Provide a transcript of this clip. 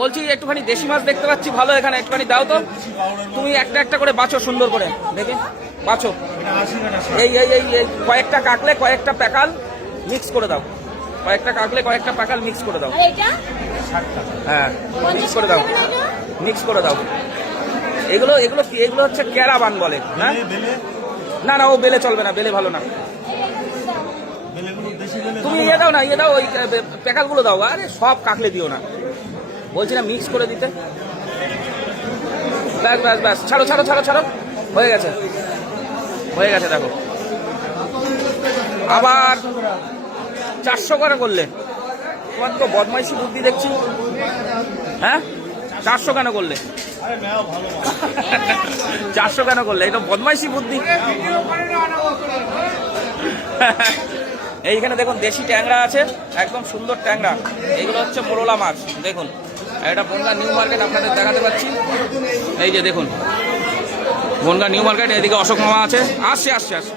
বলছি একটুখানি দেশি মাছ দেখতে পাচ্ছি ভালো, এখানে একটুখানি দাও তো। তুমি একটা একটা করে বাছো সুন্দর করে, দেখি বাছো। এই এই এই এই কয়েকটা কাকলে কয়েকটা প্যাকাল মিক্স করে দাও, কয়েকটা কাকলে কয়েকটা প্যাকাল মিক্স করে দাও। হ্যাঁ মিক্স করে দাও, মিক্স করে দাও। এগুলো এগুলো কি? এগুলো হচ্ছে ক্যারাবান বলে। হ্যাঁ না না, ও বেলে চলবে না, বেলে ভালো না। তুমি ইয়ে দাও না, ইয়ে দাও, ওই প্যাকালগুলো দাও। আরে সব কাকলে দিও না, বলছি না মিক্স করে দিতে। ব্যাস ব্যাস ব্যাস, ছাড়ো ছাড়ো ছাড়ো ছাড়ো, হয়ে গেছে হয়ে গেছে। দেখো আবার 400 করে করলে, তোমার তো বদমাইশি বুদ্ধি দেখছি। হ্যাঁ 400 কেন করলে? 400 কেন করলে? এটা বদমাইশি বুদ্ধি। এইখানে দেখুন দেশি ট্যাংরা আছে, একদম সুন্দর ট্যাংরা। এগুলো হচ্ছে মোরলা মাছ। দেখুন এটা বনগাঁ নিউ মার্কেট আপনাদের দেখাতে পাচ্ছি। এই যে দেখুন বনগাঁ নিউ মার্কেট, এদিকে অশোক মামা আছে। আসছে আসছে আসছে।